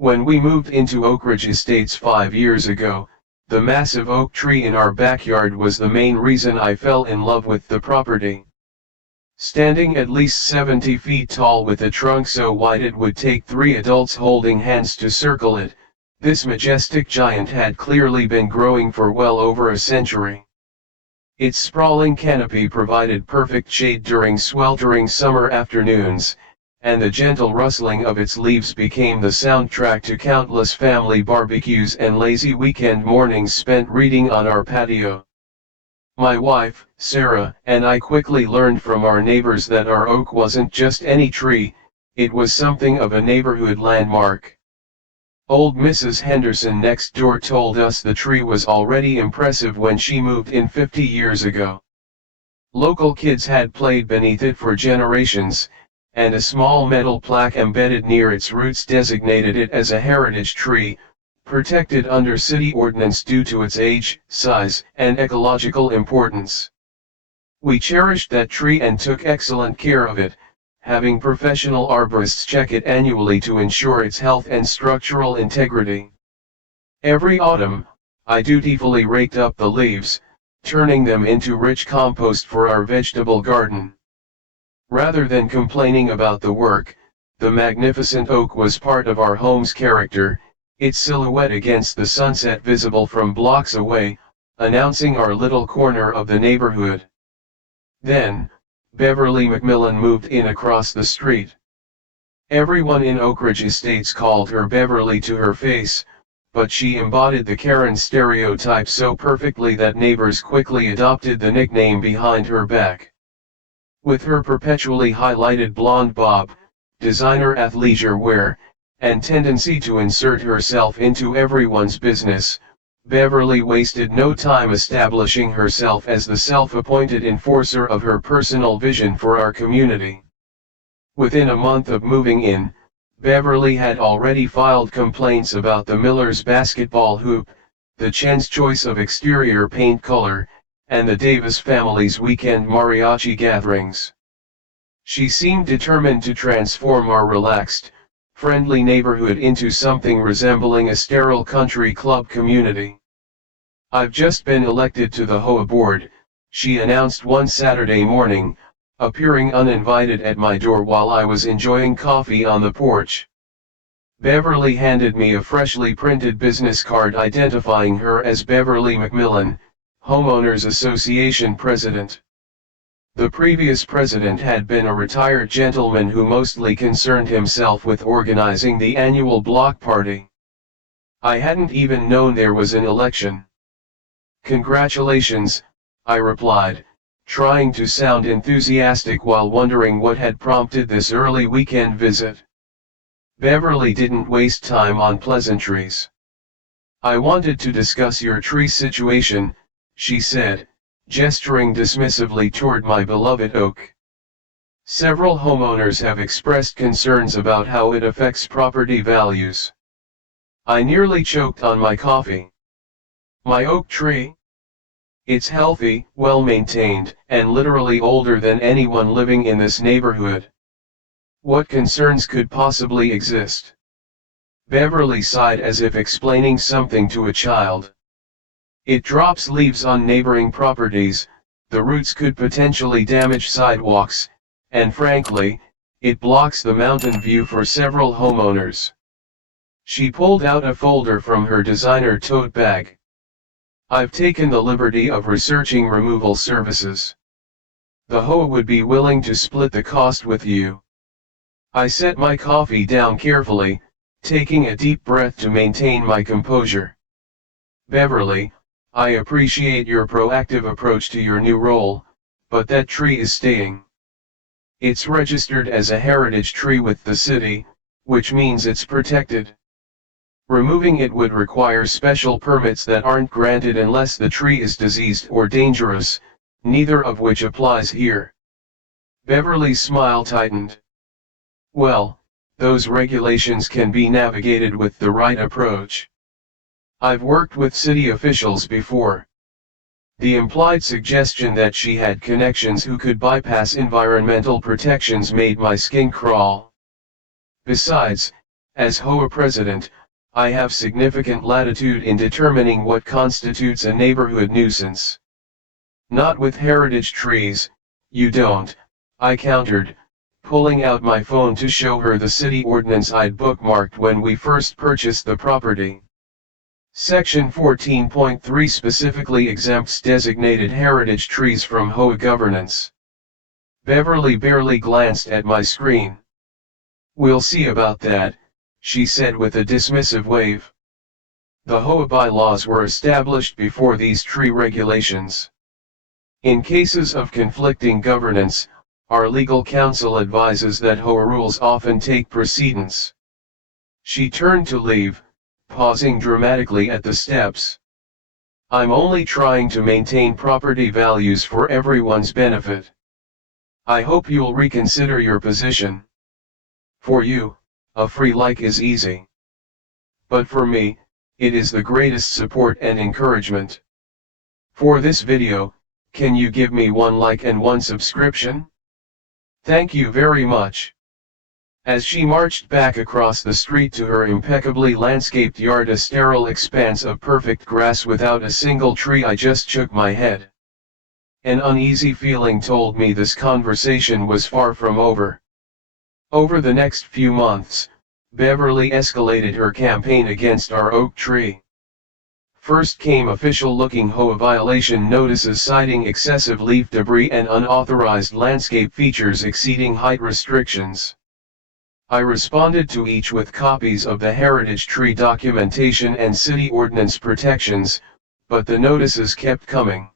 When we moved into Oakridge Estates 5 years ago, the massive oak tree in our backyard was the main reason I fell in love with the property. Standing at least 70 feet tall with a trunk so wide it would take 3 adults holding hands to circle it, this majestic giant had clearly been growing for well over a century. Its sprawling canopy provided perfect shade during sweltering summer afternoons, and the gentle rustling of its leaves became the soundtrack to countless family barbecues and lazy weekend mornings spent reading on our patio. My wife, Sarah, and I quickly learned from our neighbors that our oak wasn't just any tree, it was something of a neighborhood landmark. Old Mrs. Henderson next door told us the tree was already impressive when she moved in 50 years ago. Local kids had played beneath it for generations, and a small metal plaque embedded near its roots designated it as a heritage tree, protected under city ordinance due to its age, size, and ecological importance. We cherished that tree and took excellent care of it, having professional arborists check it annually to ensure its health and structural integrity. Every autumn, I dutifully raked up the leaves, turning them into rich compost for our vegetable garden. Rather than complaining about the work, the magnificent oak was part of our home's character, its silhouette against the sunset visible from blocks away, announcing our little corner of the neighborhood. Then, Beverly McMillan moved in across the street. Everyone in Oakridge Estates called her Beverly to her face, but she embodied the Karen stereotype so perfectly that neighbors quickly adopted the nickname behind her back. With her perpetually highlighted blonde bob, designer athleisure wear, and tendency to insert herself into everyone's business, Beverly wasted no time establishing herself as the self-appointed enforcer of her personal vision for our community. Within a month of moving in, Beverly had already filed complaints about the Millers' basketball hoop, the Chen's choice of exterior paint color, and the Davis family's weekend mariachi gatherings. She seemed determined to transform our relaxed, friendly neighborhood into something resembling a sterile country club community. "I've just been elected to the HOA board," she announced one Saturday morning, appearing uninvited at my door while I was enjoying coffee on the porch. Beverly handed me a freshly printed business card identifying her as Beverly McMillan, Homeowners Association president. The previous president had been a retired gentleman who mostly concerned himself with organizing the annual block party. I hadn't even known there was an election. "Congratulations," I replied, trying to sound enthusiastic while wondering what had prompted this early weekend visit. Beverly didn't waste time on pleasantries. "I wanted to discuss your tree situation," she said, gesturing dismissively toward my beloved oak. "Several homeowners have expressed concerns about how it affects property values." I nearly choked on my coffee. "My oak tree? It's healthy, well-maintained, and literally older than anyone living in this neighborhood. What concerns could possibly exist?" Beverly sighed as if explaining something to a child. "It drops leaves on neighboring properties, the roots could potentially damage sidewalks, and frankly, it blocks the mountain view for several homeowners." She pulled out a folder from her designer tote bag. "I've taken the liberty of researching removal services. The HOA would be willing to split the cost with you." I set my coffee down carefully, taking a deep breath to maintain my composure. "Beverly, I appreciate your proactive approach to your new role, but that tree is staying. It's registered as a heritage tree with the city, which means it's protected. Removing it would require special permits that aren't granted unless the tree is diseased or dangerous, neither of which applies here." Beverly's smile tightened. "Well, those regulations can be navigated with the right approach. I've worked with city officials before." The implied suggestion that she had connections who could bypass environmental protections made my skin crawl. "Besides, As HOA president, I have significant latitude in determining what constitutes a neighborhood nuisance. Not with heritage trees, you don't, I countered, pulling out my phone to show her the city ordinance I'd bookmarked when we first purchased the property. Section 14.3 specifically exempts designated heritage trees from HOA governance. Beverly barely glanced at my screen. "We'll see about that," she said with a dismissive wave. The HOA bylaws were established before these tree regulations. In cases of conflicting governance, our legal counsel advises that HOA rules often take precedence. She turned to leave, pausing dramatically at the steps. "I'm only trying to maintain property values for everyone's benefit. I hope you'll reconsider your position. For you, a free like is easy. But for me, it is the greatest support and encouragement. For this video, can you give me 1 like and 1 subscription? Thank you very much." As she marched back across the street to her impeccably landscaped yard, a sterile expanse of perfect grass without a single tree, I just shook my head. An uneasy feeling told me this conversation was far from over. Over the next few months, Beverly escalated her campaign against our oak tree. First came official-looking HOA violation notices citing excessive leaf debris and unauthorized landscape features exceeding height restrictions. I responded to each with copies of the heritage tree documentation and city ordinance protections, but the notices kept coming.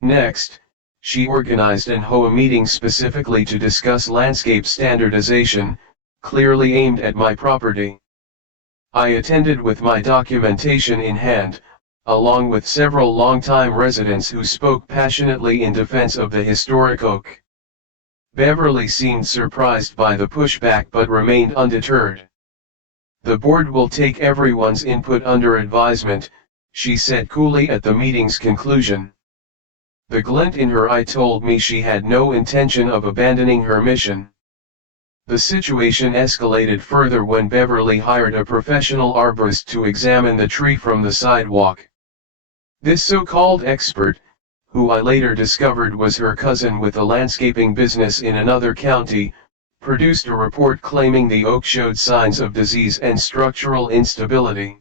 Next, she organized an HOA meeting specifically to discuss landscape standardization, clearly aimed at my property. I attended with my documentation in hand, along with several longtime residents who spoke passionately in defense of the historic oak. Beverly seemed surprised by the pushback but remained undeterred. "The board will take everyone's input under advisement," she said coolly at the meeting's conclusion. The glint in her eye told me she had no intention of abandoning her mission. The situation escalated further when Beverly hired a professional arborist to examine the tree from the sidewalk. This so-called expert, who I later discovered was her cousin with a landscaping business in another county, produced a report claiming the oak showed signs of disease and structural instability.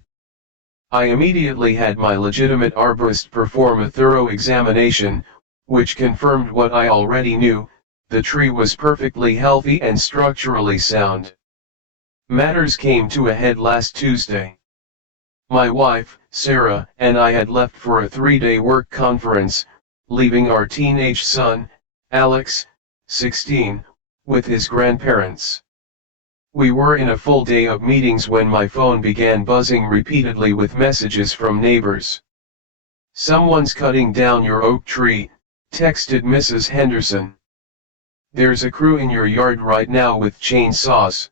I immediately had my legitimate arborist perform a thorough examination, which confirmed what I already knew: the tree was perfectly healthy and structurally sound. Matters came to a head last Tuesday. My wife, Sarah, and I had left for a 3-day work conference, leaving our teenage son, Alex, 16, with his grandparents. We were in a full day of meetings when my phone began buzzing repeatedly with messages from neighbors. "Someone's cutting down your oak tree," texted Mrs. Henderson. "There's a crew in your yard right now with chainsaws."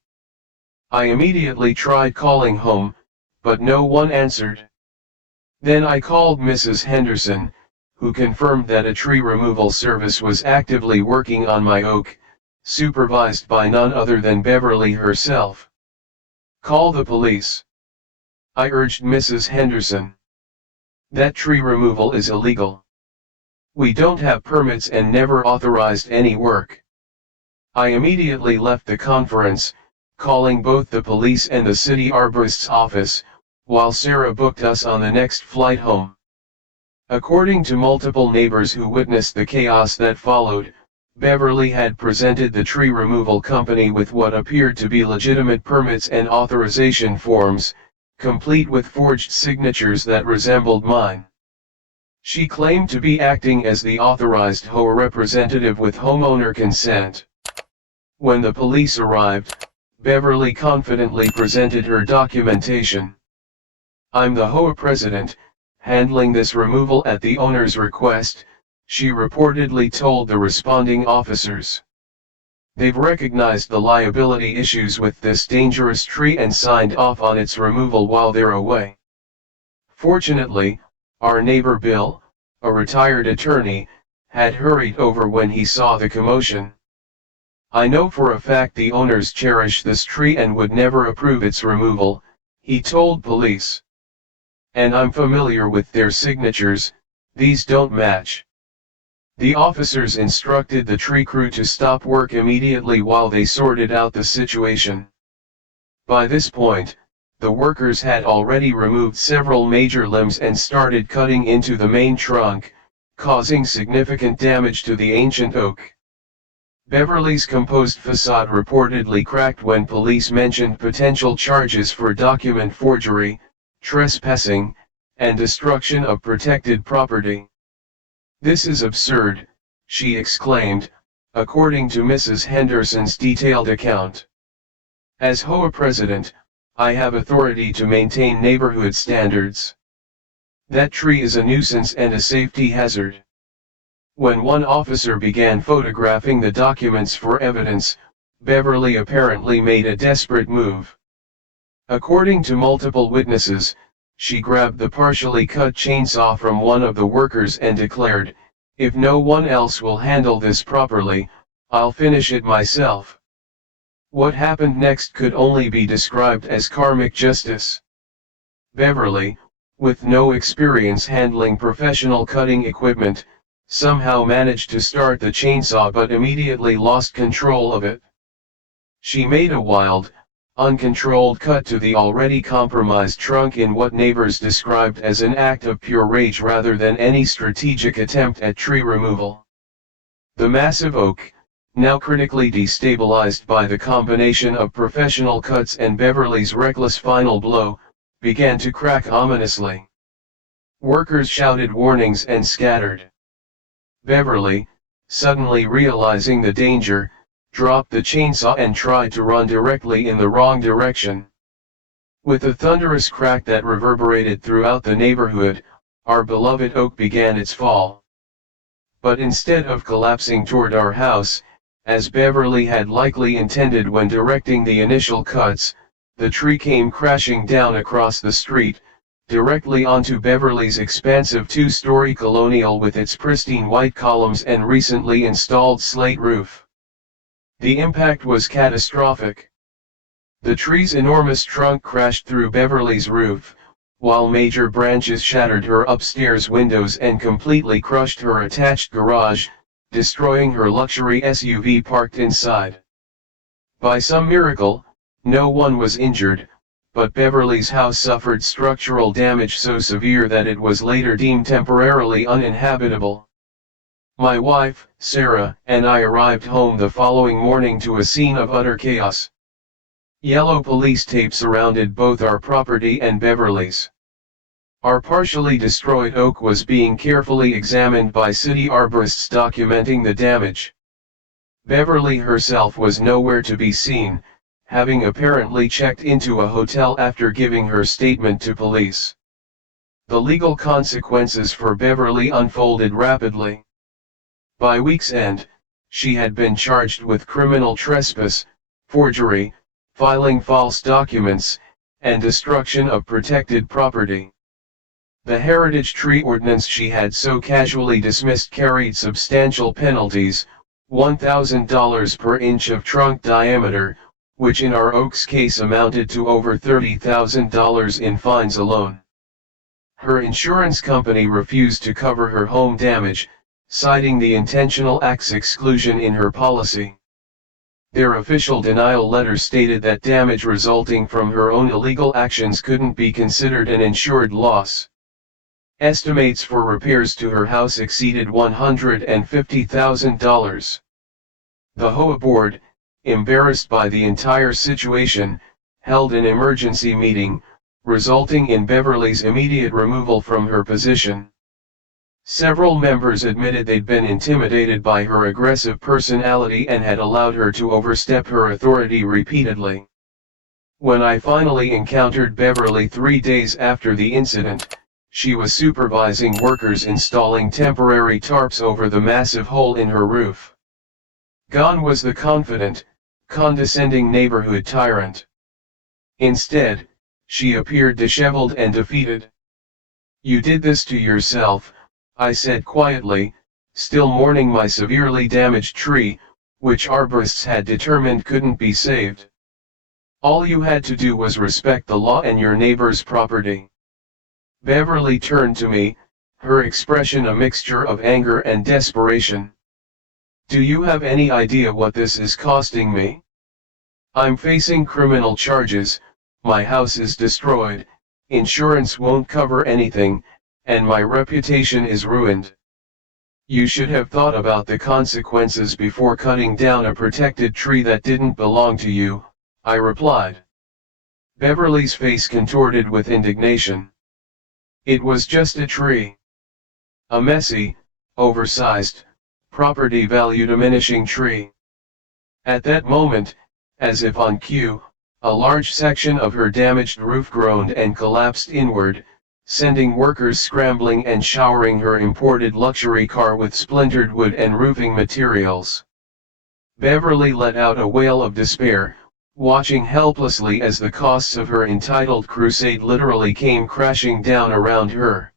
I immediately tried calling home, but no one answered. Then I called Mrs. Henderson, who confirmed that a tree removal service was actively working on my oak, supervised by none other than Beverly herself. "Call the police," I urged Mrs. Henderson. "That tree removal is illegal. We don't have permits and never authorized any work." I immediately left the conference, calling both the police and the city arborist's office, while Sarah booked us on the next flight home. According to multiple neighbors who witnessed the chaos that followed, Beverly had presented the tree removal company with what appeared to be legitimate permits and authorization forms, complete with forged signatures that resembled mine. She claimed to be acting as the authorized HOA representative with homeowner consent. When the police arrived, Beverly confidently presented her documentation. "I'm the HOA president, handling this removal at the owner's request," she reportedly told the responding officers. "They've recognized the liability issues with this dangerous tree and signed off on its removal while they're away." Fortunately, our neighbor Bill, a retired attorney, had hurried over when he saw the commotion. "I know for a fact the owners cherish this tree and would never approve its removal," he told police. "And I'm familiar with their signatures, these don't match." The officers instructed the tree crew to stop work immediately while they sorted out the situation. By this point, the workers had already removed several major limbs and started cutting into the main trunk, causing significant damage to the ancient oak. Beverly's composed facade reportedly cracked when police mentioned potential charges for document forgery, trespassing, and destruction of protected property. "This is absurd," she exclaimed, according to Mrs. Henderson's detailed account. "As HOA president, I have authority to maintain neighborhood standards. That tree is a nuisance and a safety hazard." When one officer began photographing the documents for evidence, Beverly apparently made a desperate move. According to multiple witnesses, she grabbed the partially cut chainsaw from one of the workers and declared, "If no one else will handle this properly, I'll finish it myself." What happened next could only be described as karmic justice. Beverly, with no experience handling professional cutting equipment, somehow managed to start the chainsaw but immediately lost control of it. She made a wild, uncontrolled cut to the already compromised trunk in what neighbors described as an act of pure rage rather than any strategic attempt at tree removal. The massive oak, now critically destabilized by the combination of professional cuts and Beverly's reckless final blow, began to crack ominously. Workers shouted warnings and scattered. Beverly, suddenly realizing the danger, dropped the chainsaw and tried to run directly in the wrong direction. With a thunderous crack that reverberated throughout the neighborhood, our beloved oak began its fall. But instead of collapsing toward our house, as Beverly had likely intended when directing the initial cuts, the tree came crashing down across the street, directly onto Beverly's expansive two-story colonial with its pristine white columns and recently installed slate roof. The impact was catastrophic. The tree's enormous trunk crashed through Beverly's roof, while major branches shattered her upstairs windows and completely crushed her attached garage, destroying her luxury SUV parked inside. By some miracle, no one was injured, but Beverly's house suffered structural damage so severe that it was later deemed temporarily uninhabitable. My wife, Sarah, and I arrived home the following morning to a scene of utter chaos. Yellow police tape surrounded both our property and Beverly's. Our partially destroyed oak was being carefully examined by city arborists documenting the damage. Beverly herself was nowhere to be seen, having apparently checked into a hotel after giving her statement to police. The legal consequences for Beverly unfolded rapidly. By week's end, she had been charged with criminal trespass, forgery, filing false documents, and destruction of protected property. The heritage tree ordinance she had so casually dismissed carried substantial penalties, $1,000 per inch of trunk diameter, which in our oak's case amounted to over $30,000 in fines alone. Her insurance company refused to cover her home damage, citing the intentional acts exclusion in her policy. Their official denial letter stated that damage resulting from her own illegal actions couldn't be considered an insured loss. Estimates for repairs to her house exceeded $150,000. The HOA board, embarrassed by the entire situation, held an emergency meeting, resulting in Beverly's immediate removal from her position. Several members admitted they'd been intimidated by her aggressive personality and had allowed her to overstep her authority repeatedly. When I finally encountered Beverly 3 days after the incident, she was supervising workers installing temporary tarps over the massive hole in her roof. Gone was the confident, condescending neighborhood tyrant. Instead, she appeared disheveled and defeated. "You did this to yourself," I said quietly, still mourning my severely damaged tree, which arborists had determined couldn't be saved. All you had to do was respect the law and your neighbor's property. Beverly turned to me, her expression a mixture of anger and desperation. Do you have any idea what this is costing me? I'm facing criminal charges, my house is destroyed, insurance won't cover anything, and my reputation is ruined. You should have thought about the consequences before cutting down a protected tree that didn't belong to you, I replied. Beverly's face contorted with indignation. It was just a tree. A messy, oversized, property value diminishing tree. At that moment, as if on cue, a large section of her damaged roof groaned and collapsed inward, sending workers scrambling and showering her imported luxury car with splintered wood and roofing materials. Beverly let out a wail of despair, watching helplessly as the costs of her entitled crusade literally came crashing down around her.